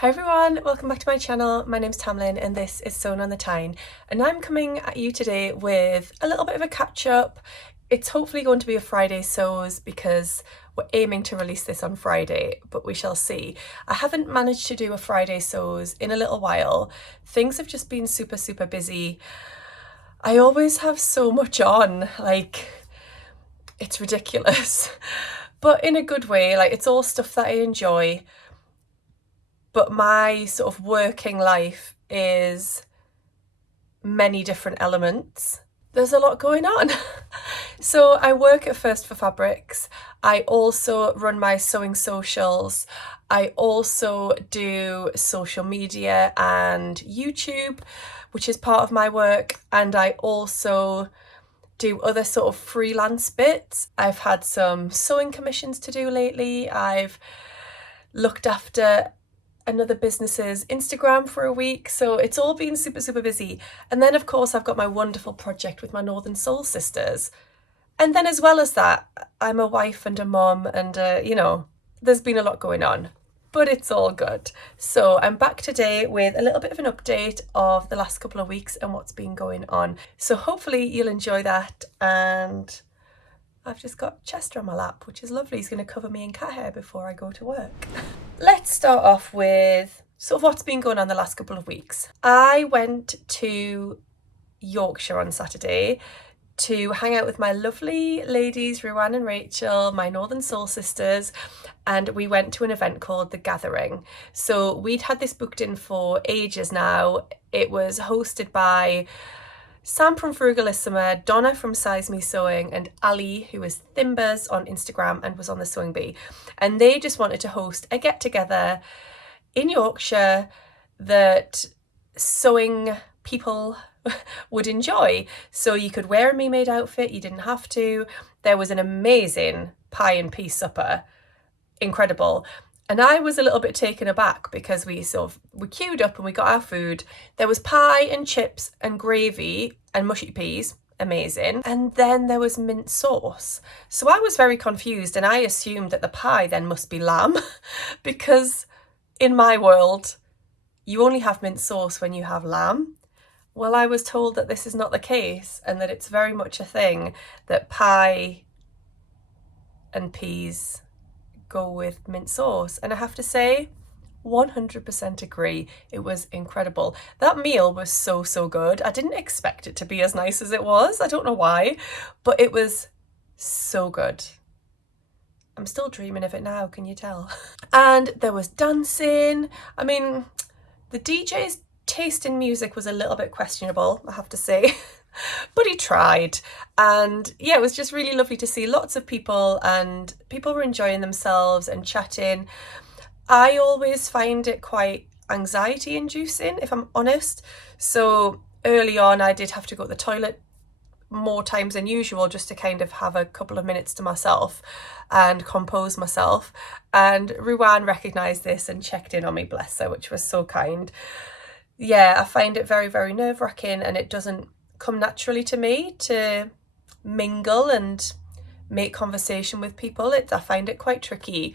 Hi everyone, welcome back to my channel. My name's Tamlyn and this is Sewn on the Tyne, and I'm coming at you today with a little bit of a catch up. It's hopefully going to be a Friday sews because we're aiming to release this on Friday, but we shall see. I haven't managed to do a Friday sews in a little while. Things have just been super busy. I always have so much on, like it's ridiculous, but in a good way. Like it's all stuff that I enjoy. But my sort of working life is many different elements. There's a lot going on. So I work at First for Fabrics. I also run my sewing socials. I also do social media and YouTube, which is part of my work. And I also do other sort of freelance bits. I've had some sewing commissions to do lately. I've looked after another business's Instagram for a week, so it's all been super busy. And then of course I've got my wonderful project with my Northern Soul sisters, and then as well as that I'm a wife and a mum, and there's been a lot going on, but it's all good. So I'm back today with a little bit of an update of the last couple of weeks and what's been going on, so hopefully you'll enjoy that. And I've just got Chester on my lap, which is lovely. He's going to cover me in cat hair before I go to work. Let's start off with sort of what's been going on the last couple of weeks. I went to Yorkshire on Saturday to hang out with my lovely ladies, Ruan and Rachel, my Northern Soul sisters, and we went to an event called The Gathering. So we'd had this booked in for ages now. It was hosted by Sam from Frugalissima, Donna from Size Me Sewing, and Ali, who is Thimbers on Instagram and was on the Sewing Bee. And they just wanted to host a get-together in Yorkshire that sewing people would enjoy. So you could wear a Me Made outfit, you didn't have to. There was an amazing pie and peas supper, incredible. And I was a little bit taken aback because we queued up and we got our food. There was pie and chips and gravy and mushy peas, amazing. And then there was mint sauce. So I was very confused and I assumed that the pie then must be lamb because in my world, you only have mint sauce when you have lamb. Well, I was told that this is not the case and that it's very much a thing that pie and peas go with mint sauce, and I have to say 100% agree. It was incredible. That meal was so good. I didn't expect it to be as nice as it was. I don't know why, but it was so good. I'm still dreaming of it now, can you tell? And there was dancing. I mean, the DJ's taste in music was a little bit questionable, I have to say. But he tried, and yeah, it was just really lovely to see lots of people, and people were enjoying themselves and chatting. I always find it quite anxiety inducing, if I'm honest. So early on I did have to go to the toilet more times than usual just to kind of have a couple of minutes to myself and compose myself, and Ruan recognised this and checked in on me, bless her, which was so kind. Yeah, I find it very nerve-wracking, and it doesn't come naturally to me to mingle and make conversation with people. I find it quite tricky,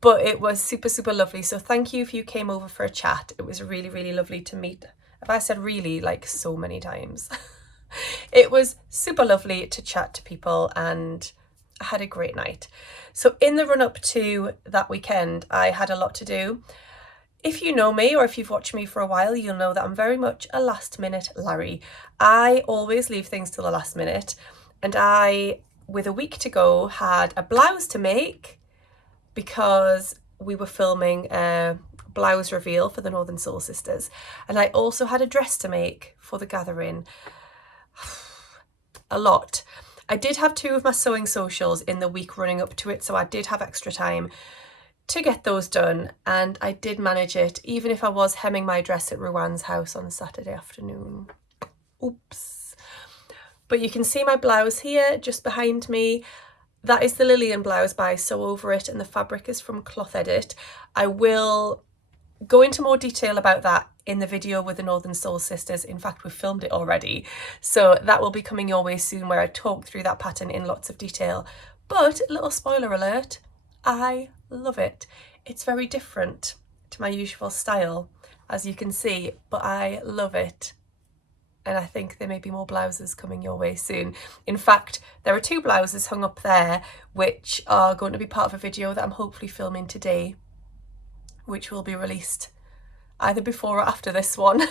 but it was super lovely. So thank you if you came over for a chat. It was really lovely to meet. Have I said really like so many times? It was super lovely to chat to people, and I had a great night. So in the run up to that weekend, I had a lot to do. If you know me, or if you've watched me for a while, you'll know that I'm very much a last minute Larry. I always leave things till the last minute, and I, with a week to go, had a blouse to make because we were filming a blouse reveal for the Northern Soul sisters, and I also had a dress to make for the gathering. A lot. I did have 2 of my sewing socials in the week running up to it, so I did have extra time to get those done, and I did manage it, even if I was hemming my dress at Ruan's house on Saturday afternoon. Oops. But you can see my blouse here just behind me. That is the Lillian blouse by Sew Over It, and the fabric is from Cloth Edit. I will go into more detail about that in the video with the Northern Soul sisters. In fact, we've filmed it already, so that will be coming your way soon, where I talk through that pattern in lots of detail. But little spoiler alert, I love it. It's very different to to my usual style, as you can see, but I love it. And I think there may be more blouses coming your way soon. In fact, there are 2 blouses hung up there, which are going to be part of a video that I'm hopefully filming today, which will be released either before or after this one.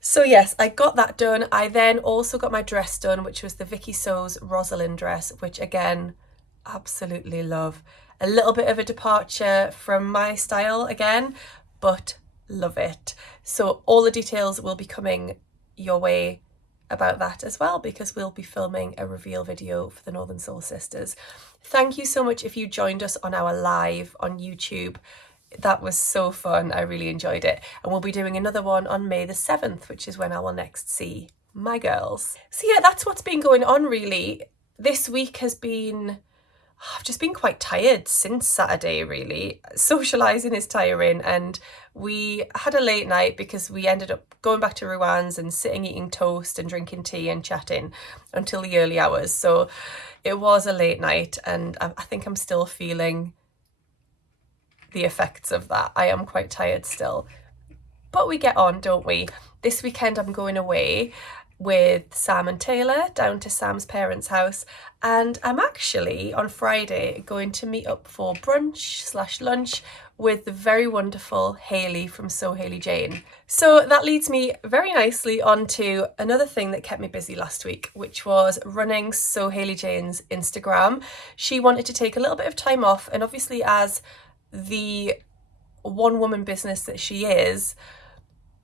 So yes, I got that done. I then also got my dress done, which was the Vicky So's Rosalind dress, which again, absolutely love. A little bit of a departure from my style again, but love it. So all the details will be coming your way about that as well, because we'll be filming a reveal video for the Northern Soul Sisters. Thank you so much if you joined us on our live on YouTube. That was so fun. I really enjoyed it. And we'll be doing another one on May the 7th, which is when I will next see my girls. So yeah, that's what's been going on really. This week has been, I've just been quite tired since Saturday really. Socialising is tiring, and we had a late night because we ended up going back to Ruan's and sitting eating toast and drinking tea and chatting until the early hours. So it was a late night, and I think I'm still feeling the effects of that. I am quite tired still, but we get on, don't we? This weekend I'm going away with Sam and Taylor down to Sam's parents' house, and I'm actually on Friday going to meet up for brunch/lunch with the very wonderful Hayley from Hayley Jane. So that leads me very nicely onto another thing that kept me busy last week, which was running Hayley Jane's Instagram. She wanted to take a little bit of time off, and obviously as the one-woman business that she is,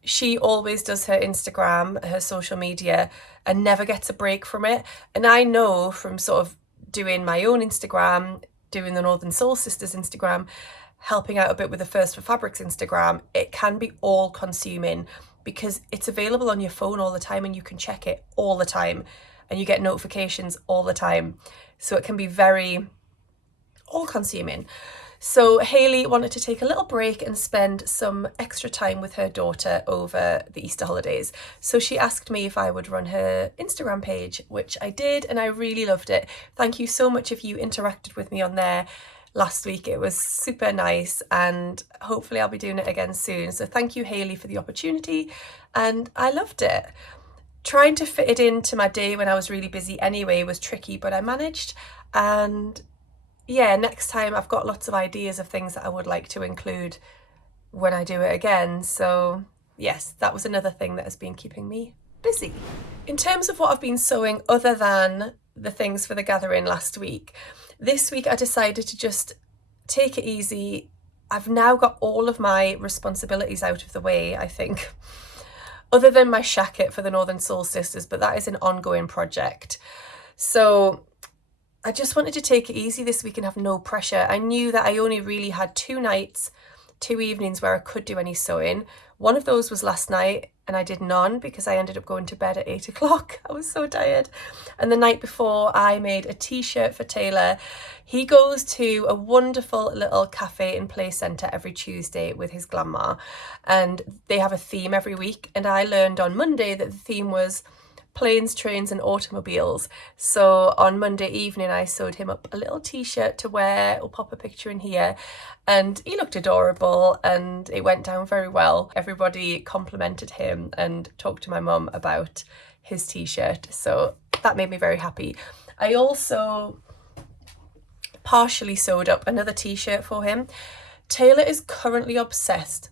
she always does her Instagram, her social media, and never gets a break from it. And I know from sort of doing my own Instagram, doing the Northern Soul Sisters Instagram, helping out a bit with the First for Fabrics Instagram, it can be all consuming because it's available on your phone all the time and you can check it all the time and you get notifications all the time. So it can be very all consuming. So Hayley wanted to take a little break and spend some extra time with her daughter over the Easter holidays. So she asked me if I would run her Instagram page, which I did, and I really loved it. Thank you so much if you interacted with me on there last week. It was super nice, and hopefully I'll be doing it again soon. So thank you, Hayley, for the opportunity, and I loved it. Trying to fit it into my day when I was really busy anyway was tricky, but I managed. And yeah, next time I've got lots of ideas of things that I would like to include when I do it again. So yes, that was another thing that has been keeping me busy. In terms of what I've been sewing other than the things for the gathering last week, this week I decided to just take it easy. I've now got all of my responsibilities out of the way, I think, other than my shacket for the Northern Soul Sisters, but that is an ongoing project. So I just wanted to take it easy this week and have no pressure. I knew that I only really had 2 nights, 2 evenings where I could do any sewing. One of those was last night and I did none because I ended up going to bed at 8 o'clock. I was so tired. And the night before I made a t-shirt for Taylor. He goes to a wonderful little cafe and play centre every Tuesday with his grandma, and they have a theme every week. And I learned on Monday that the theme was planes, trains and automobiles. So on Monday evening I sewed him up a little t-shirt to wear. I'll pop a picture in here, and he looked adorable and it went down very well. Everybody complimented him and talked to my mum about his t-shirt, so that made me very happy. I also partially sewed up another t-shirt for him. Taylor is currently obsessed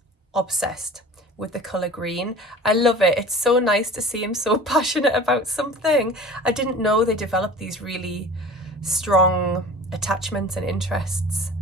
with the colour green. I love it. It's so nice to see him so passionate about something. I didn't know they developed these really strong attachments and interests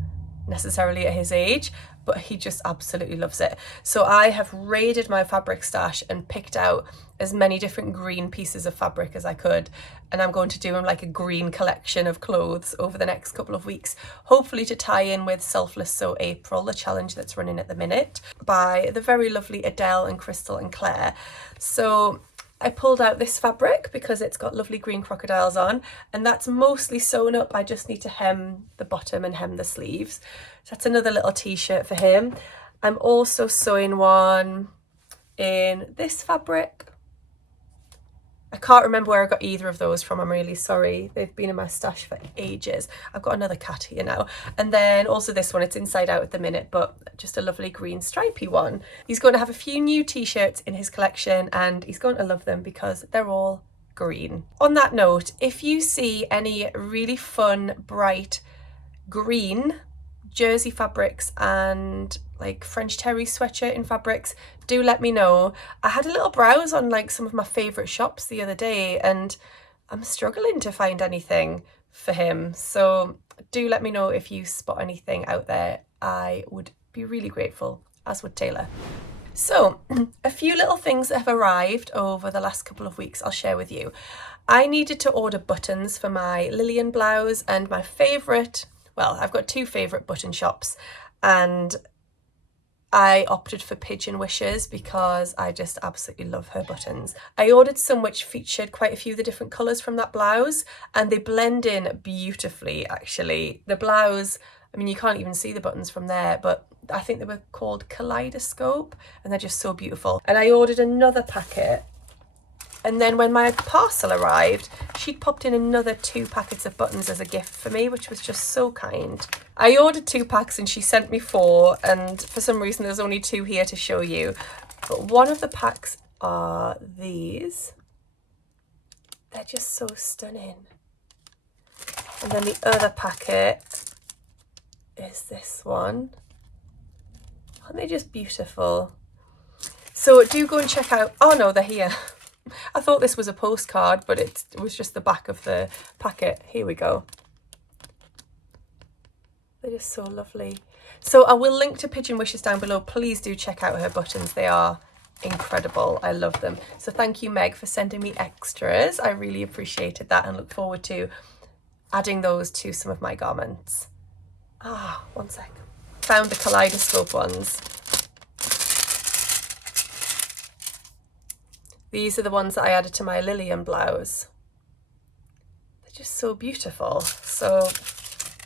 necessarily at his age, but he just absolutely loves it. So I have raided my fabric stash and picked out as many different green pieces of fabric as I could, and I'm going to do him like a green collection of clothes over the next couple of weeks, hopefully to tie in with Selfless Sew April, the challenge that's running at the minute by the very lovely Adele and Crystal and Claire. So I pulled out this fabric because it's got lovely green crocodiles on, and that's mostly sewn up. I just need to hem the bottom and hem the sleeves. So that's another little t-shirt for him. I'm also sewing one in this fabric. I can't remember where I got either of those from. I'm really sorry. They've been in my stash for ages. I've got another cat here now. And then also this one, it's inside out at the minute, but just a lovely green stripy one. He's going to have a few new t-shirts in his collection and he's going to love them because they're all green. On that note, if you see any really fun, bright green jersey fabrics and like French terry sweatshirt in fabrics, do let me know. I had a little browse on like some of my favourite shops the other day and I'm struggling to find anything for him. So do let me know if you spot anything out there. I would be really grateful, as would Taylor. So a few little things that have arrived over the last couple of weeks I'll share with you. I needed to order buttons for my Lillian blouse, and my favourite, well, I've got two favourite button shops, and I opted for Pigeon Wishes because I just absolutely love her buttons. I ordered some which featured quite a few of the different colours from that blouse, and they blend in beautifully actually. The blouse, I mean, you can't even see the buttons from there, but I think they were called Kaleidoscope, and they're just so beautiful. And I ordered another packet, and then when my parcel arrived, she'd popped in another 2 packets of buttons as a gift for me, which was just so kind. I ordered 2 packs and she sent me 4, and for some reason there's only 2 here to show you. But one of the packs are these. They're just so stunning. And then the other packet is this one. Aren't they just beautiful? So do go and check out, oh no, they're here. I thought this was a postcard, but it was just the back of the packet. Here we go. They're just so lovely. So I will link to Pigeon Wishes down below. Please do check out her buttons. They are incredible. I love them. So thank you, Meg, for sending me extras. I really appreciated that and look forward to adding those to some of my garments. One sec. Found the Kaleidoscope ones. These are the ones that I added to my Lillian blouse. They're just so beautiful. So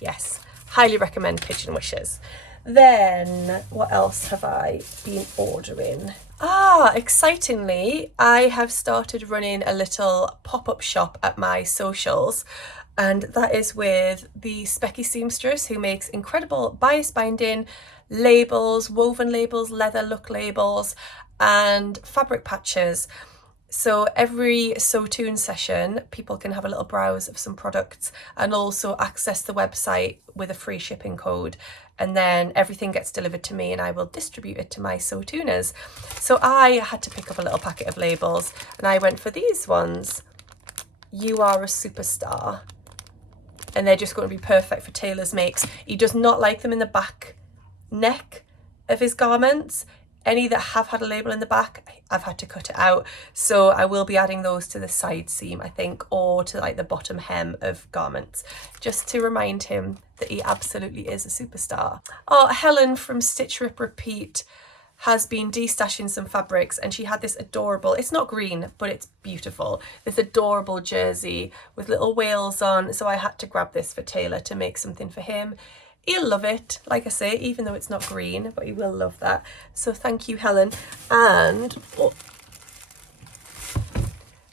yes, highly recommend Pigeon Wishes. Then what else have I been ordering? Excitingly, I have started running a little pop-up shop at my socials, and that is with the Specky seamstress who makes incredible bias binding labels, woven labels, leather look labels, and fabric patches. So every Sew Tune session, people can have a little browse of some products and also access the website with a free shipping code. And then everything gets delivered to me and I will distribute it to my Sew Tuners. So I had to pick up a little packet of labels and I went for these ones. You Are a Superstar. And they're just going to be perfect for Taylor's makes. He does not like them in the back neck of his garments. Any that have had a label in the back, I've had to cut it out. So I will be adding those to the side seam, I think, or to like the bottom hem of garments, just to remind him that he absolutely is a superstar. Oh, Helen from Stitch Rip Repeat has been destashing some fabrics and she had this adorable, it's not green, but it's beautiful, this adorable jersey with little whales on. So I had to grab this for Taylor to make something for him. He'll love it, like I say, even though it's not green, but he will love that. So thank you, Helen. And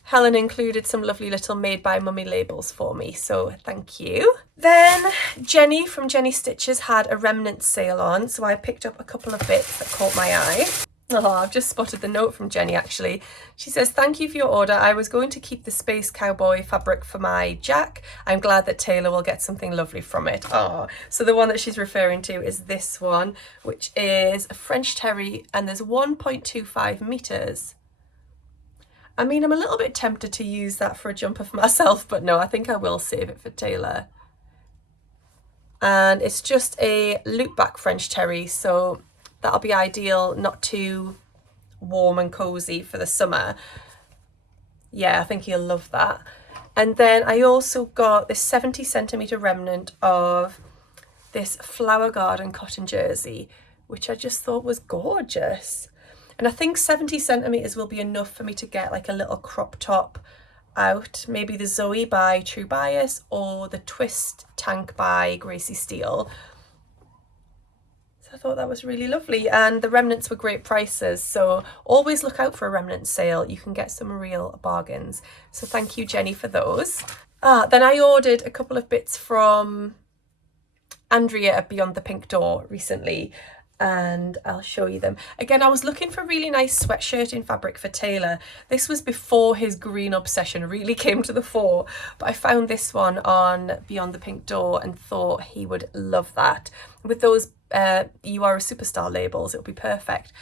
Helen included some lovely little Made by Mummy labels for me, so thank you. Then Jenny from Jenny Stitches had a remnant sale on, so I picked up a couple of bits that caught my eye. Oh, I've just spotted the note from Jenny actually. She says, thank you for your order. I was going to keep the Space Cowboy fabric for my Jack. I'm glad that Taylor will get something lovely from it. Oh, so the one that she's referring to is this one, which is a French terry and there's 1.25 meters. I mean, I'm a little bit tempted to use that for a jumper for myself, but no, I think I will save it for Taylor. And it's just a loop back French terry, so that'll be ideal, not too warm and cozy for the summer. Yeah, I think he'll love that. And then I also got this 70 centimeter remnant of this Flower Garden cotton jersey, which I just thought was gorgeous. And I think 70 centimeters will be enough for me to get like a little crop top out, maybe the Zoe by True Bias or the Twist Tank by Gracie Steele. So I thought that was really lovely, and the remnants were great prices, so always look out for a remnant sale. You can get some real bargains. So thank you, Jenny, for those. Then I ordered a couple of bits from Andrea at Beyond the Pink Door recently, and I'll show you them. Again, I was looking for a really nice sweatshirt in fabric for Taylor. This was before his green obsession really came to the fore, but I found this one on Beyond the Pink Door and thought he would love that. With those You Are a Superstar labels, it'll be perfect.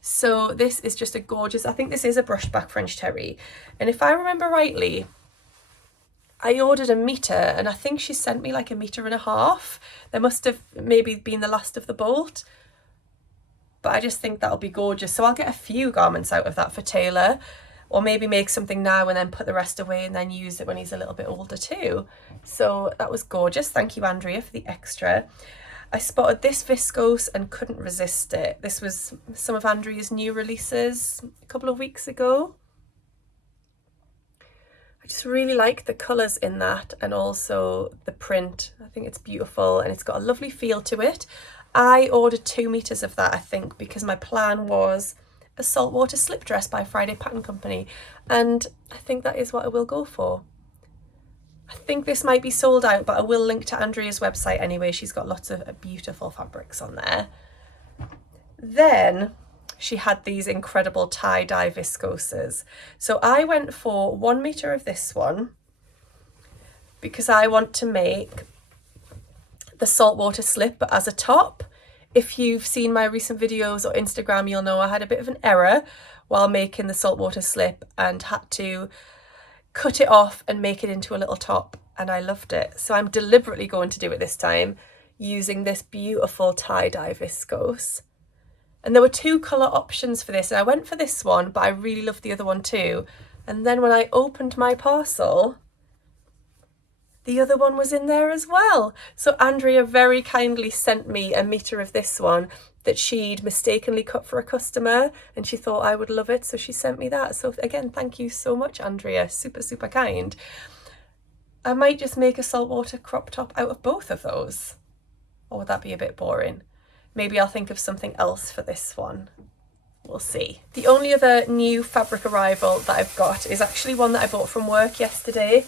So this is just a gorgeous, I think this is a brushed back French terry, and if I remember rightly, I ordered a metre, and I think she sent me like 1.5 meters. There must have maybe been the last of the bolt, but I just think that'll be gorgeous. So I'll get a few garments out of that for Taylor, or maybe make something now and then put the rest away and then use it when he's a little bit older too. So that was gorgeous. Thank you, Andrea, for the extra. I spotted this viscose and couldn't resist it. This was some of Andrea's new releases a couple of weeks ago. I just really like the colours in that, and also the print. I think it's beautiful and it's got a lovely feel to it. I ordered 2 meters of that, I think, because my plan was a saltwater slip dress by Friday Pattern Company, and I think that is what I will go for. I think this might be sold out, but I will link to Andrea's website anyway. She's got lots of beautiful fabrics on there. Then she had these incredible tie-dye viscoses. So I went for 1 meter of this one because I want to make the saltwater slip as a top. If you've seen my recent videos or Instagram, you'll know I had a bit of an error while making the saltwater slip and had to cut it off and make it into a little top, and I loved it. So I'm deliberately going to do it this time using this beautiful tie-dye viscose. And there were 2 colour options for this, and I went for this one, but I really loved the other one too. And then when I opened my parcel, the other one was in there as well. So Andrea very kindly sent me 1 meter of this one that she'd mistakenly cut for a customer, and she thought I would love it, so she sent me that. So again, thank you so much, Andrea. Super, super kind. I might just make a saltwater crop top out of both of those. Or would that be a bit boring? Maybe I'll think of something else for this one. We'll see. The only other new fabric arrival that I've got is actually one that I bought from work yesterday.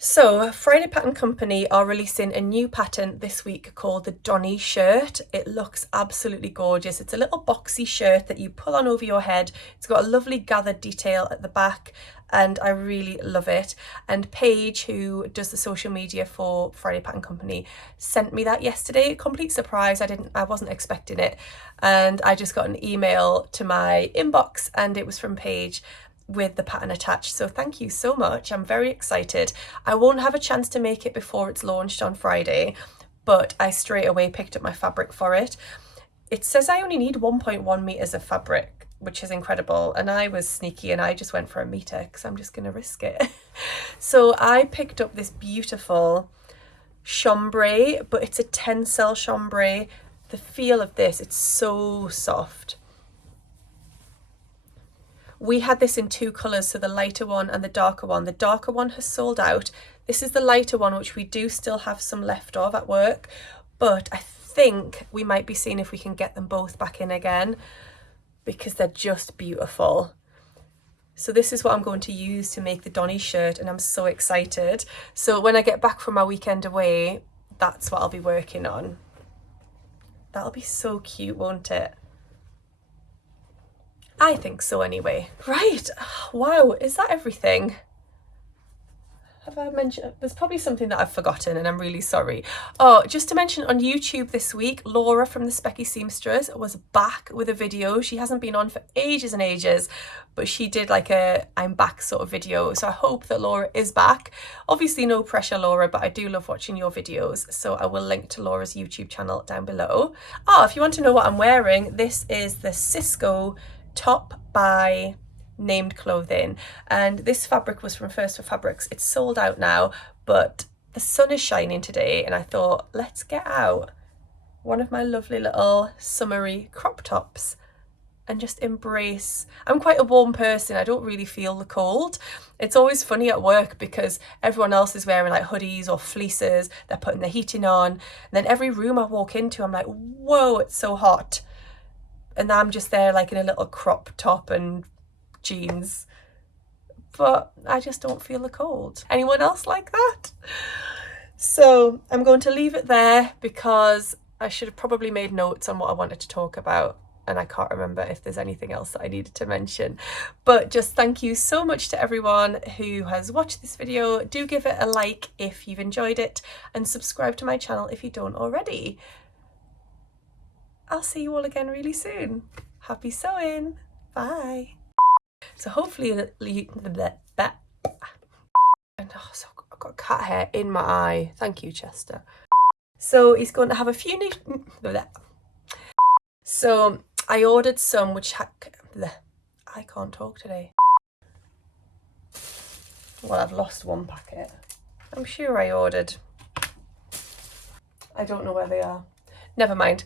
So Friday Pattern Company are releasing a new pattern this week called the Donny shirt. It looks absolutely gorgeous. It's a little boxy shirt that you pull on over your head. It's got a lovely gathered detail at the back, and I really love it. And Paige, who does the social media for Friday Pattern Company, sent me that yesterday. Complete surprise. I wasn't expecting it, and I just got an email to my inbox and it was from Paige with the pattern attached. So thank you so much. I'm very excited. I won't have a chance to make it before it's launched on Friday, but I straight away picked up my fabric for it. It says I only need 1.1 meters of fabric, which is incredible, and I was sneaky and I just went for 1 meter because I'm just going to risk it. So I picked up this beautiful chambray, but it's a tencel chambray. The feel of this, it's so soft. We had this in 2 colours, so the lighter one and the darker one. The darker one has sold out. This is the lighter one, which we do still have some left of at work, but I think we might be seeing if we can get them both back in again because they're just beautiful. So this is what I'm going to use to make the Donny shirt, and I'm so excited. So when I get back from my weekend away, that's what I'll be working on. That'll be so cute, won't it? I think so anyway. Right, wow, is that everything? Have I mentioned? There's probably something that I've forgotten and I'm really sorry. Oh, just to mention, on YouTube this week, Laura from the Specky Seamstress was back with a video. She hasn't been on for ages and ages, but she did like a I'm back sort of video. So I hope that Laura is back. Obviously no pressure, Laura, but I do love watching your videos. So I will link to Laura's YouTube channel down below. Oh, if you want to know what I'm wearing, this is the Cisco top by Named Clothing, and this fabric was from First for Fabrics. It's sold out now, but the sun is shining today and I thought, let's get out one of my lovely little summery crop tops and just embrace. I'm quite a warm person. I don't really feel the cold. It's always funny at work because everyone else is wearing like hoodies or fleeces. They're putting the heating on. And then every room I walk into, I'm like, whoa, it's so hot. And I'm just there like in a little crop top and jeans. But I just don't feel the cold. Anyone else like that? So I'm going to leave it there because I should have probably made notes on what I wanted to talk about, and I can't remember if there's anything else that I needed to mention. But just thank you so much to everyone who has watched this video. Do give it a like if you've enjoyed it, and subscribe to my channel if you don't already. I'll see you all again really soon. Happy sewing. Bye. So hopefully and oh, so I've got cat hair in my eye. Thank you, Chester. So he's going to have a few new... So I ordered some which I can't talk today. Well, I've lost one packet. I'm sure I ordered. I don't know where they are. Never mind.